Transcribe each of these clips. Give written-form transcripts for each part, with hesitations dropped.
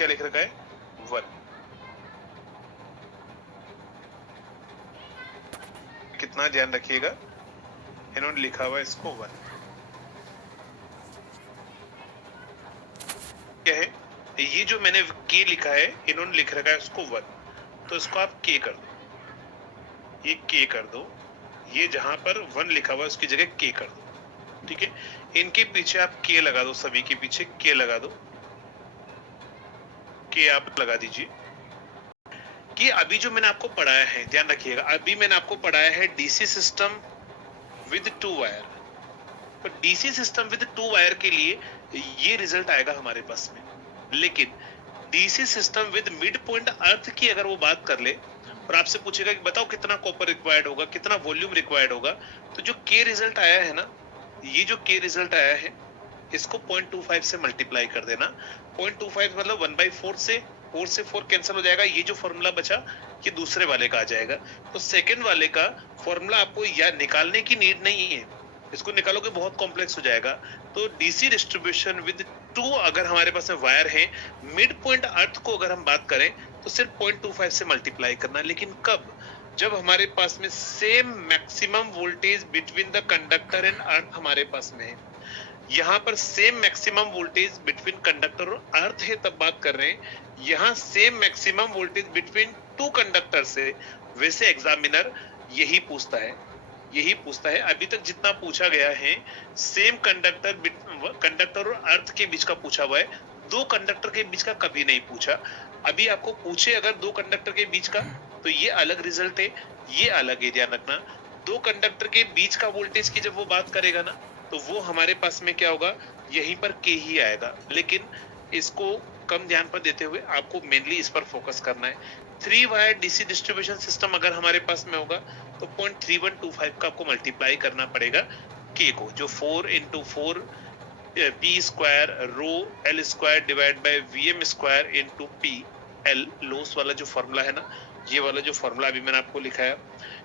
क्या लिख रखा है 1। कितना ध्यान रखिएगा, इन्होंने लिखा हुआ है इसको 1। क्या है ये जो मैंने के लिखा है, इन्होंने लिख रखा है इसको 1, तो इसको आप के कर दो, ये के कर दो, ये जहां पर 1 लिखा हुआ है उसकी जगह के कर दो, ठीक है। इनके पीछे आप के लगा दो, सभी के पीछे के लगा दो, के आप लगा दीजिए। कि अभी जो मैंने आपको पढ़ाया है, ध्यान रखिएगा, अभी मैंने आपको पढ़ाया है डीसी सिस्टम विद 2 वायर। तो डीसी सिस्टम विद 2 वायर के लिए ये रिजल्ट आएगा हमारे पास में। लेकिन DC system with mid point earth की अगर वो बात कर ले और आपसे पूछेगा कि बताओ कितना कॉपर रिक्वायर्ड होगा, कितना वॉल्यूम रिक्वायर्ड होगा, तो जो के रिजल्ट आया है ना, ये जो के रिजल्ट आया है इसको 0.25 से मल्टीप्लाई कर देना। 0.25 मतलब 1/4 से 4 कैंसिल हो जाएगा, ये जो फॉर्मूला बचा ये दूसरे वाले का आ जाएगा। तो सेकंड वाले का फॉर्मूला आपको या निकालने की नीड नहीं है, इसको निकालोगे बहुत कॉम्प्लेक्स हो जाएगा। तो डीसी डिस्ट्रीब्यूशन विद 2 अगर हमारे पास में वायर है, मिड पॉइंट अर्थ को अगर हम बात करें तो सिर्फ 0.25 से मल्टीप्लाई करना। लेकिन कब? जब हमारे पास में same maximum voltage between the conductor and earth हमारे पास में है। यहाँ पर same maximum voltage between conductor और अर्थ है तब बात कर रहे हैं। यहाँ same maximum voltage between 2 conductor से, वैसे एग्जामिनर यही पूछता है, यही पूछता है। अभी तक जितना पूछा गया है सेम कंडक्टर और अर्थ के बीच का पूछा हुआ है, 2 कंडक्टर के बीच का कभी नहीं पूछा। अभी आपको पूछे अगर 2 कंडक्टर के बीच का, तो ये अलग रिजल्ट है, ये अलग है, ध्यान रखना। 2 कंडक्टर के बीच का वोल्टेज की जब वो बात करेगा ना, तो वो हमारे पास में क्या होगा, यहीं पर के ही आएगा। लेकिन इसको कम ध्यान पर देते हुए आपको मेनली इस पर फोकस करना है। 3 वायर डीसी डिस्ट्रीब्यूशन सिस्टम अगर हमारे पास में होगा तो 0.3125 का आपको मल्टीप्लाई करना पड़ेगा के को, जो 4 × 4 P square rho L square divide by VM square into P L, loss वाला जो फॉर्मूला है ना, ये वाला जो फॉर्मूला अभी मैंने आपको लिखाया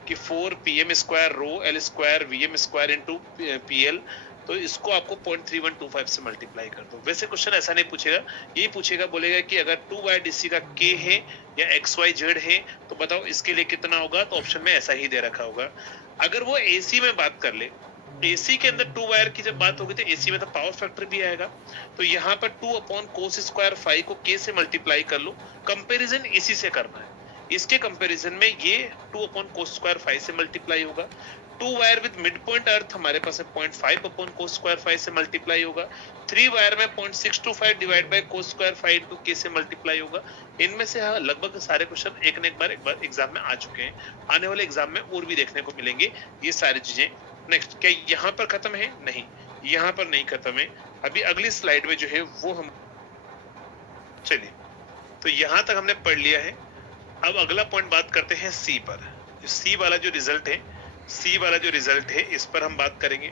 कि 4 PM square rho L square VM square into PL, तो इसको आपको 0.3125 से मल्टीप्लाई कर दो। वैसे क्वेश्चन ऐसा नहीं पूछेगा, यही पूछेगा, बोलेगा कि अगर 2 वायर डीसी का के है या एक्स वाई जेड है तो बताओ इसके लिए कितना होगा, तो ऑप्शन में ऐसा ही दे रखा होगा। अगर वो एसी में बात कर ले, एसी के अंदर 2 वायर की जब बात होगी तो एसी में तो पावर फैक्टर भी आएगा, तो यहाँ पर 2/cos² को के से मल्टीप्लाई कर लो। कंपैरिजन एसी से करना है, इसके कंपैरिजन में ये 2/cos² से मल्टीप्लाई होगा। 2 wire with mid point earth हमारे पास 0.5/cos² से मल्टीप्लाई होगा। 3 वायर में 0.625 डिवाइड बाय cos² इंटू के से मल्टीप्लाई होगा। इनमें से लगभग सारे क्वेश्चन एक बार एग्जाम में आ चुके हैं, आने वाले एग्जाम में और भी देखने को मिलेंगे ये सारी चीजें। नेक्स्ट, क्या यहाँ पर खत्म है? नहीं, यहाँ पर नहीं खत्म है, अभी अगली स्लाइड में जो है वो हम, चलिए तो यहाँ तक हमने पढ़ लिया है। अब अगला पॉइंट बात करते हैं सी पर। सी वाला जो रिजल्ट है, सी वाला जो रिजल्ट है इस पर हम बात करेंगे।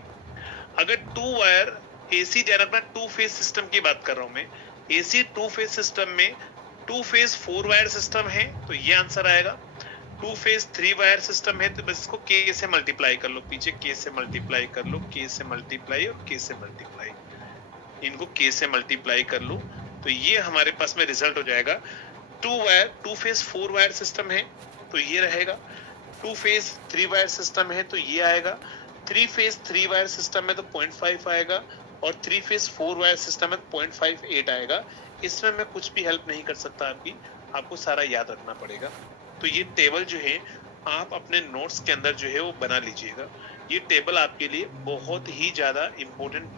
अगर 2 वायर एसी, ध्यान रखना 2 फेज सिस्टम की बात कर रहा हूं मैं, एसी 2 फेज सिस्टम में 2 फेज 4 वायर सिस्टम है तो ये आंसर आएगा। 2 फेज 3 वायर सिस्टम है तो बस इसको के से मल्टीप्लाई कर लो, पीछे के से मल्टीप्लाई कर लो, के से मल्टीप्लाई और के से मल्टीप्लाई, इनको के से मल्टीप्लाई कर लो, तो ये हमारे पास में रिजल्ट हो जाएगा। 2 फेज 4 वायर सिस्टम है तो ये रहेगा, 2 फेज 3 वायर सिस्टम है तो ये आएगा, 3 फेज 3 वायर सिस्टम में तो 0.5 आएगा और 3 फेज 4 वायर सिस्टम में 0.58 आएगा। इसमें मैं कुछ भी हेल्प नहीं कर सकता आपकी, आपको सारा याद रखना पड़ेगा। तो ये टेबल जो है आप अपने नोट्स के अंदर जो है वो बना लीजिएगा, ये टेबल आपके लिए बहुत ही ज्यादा इंपॉर्टेंट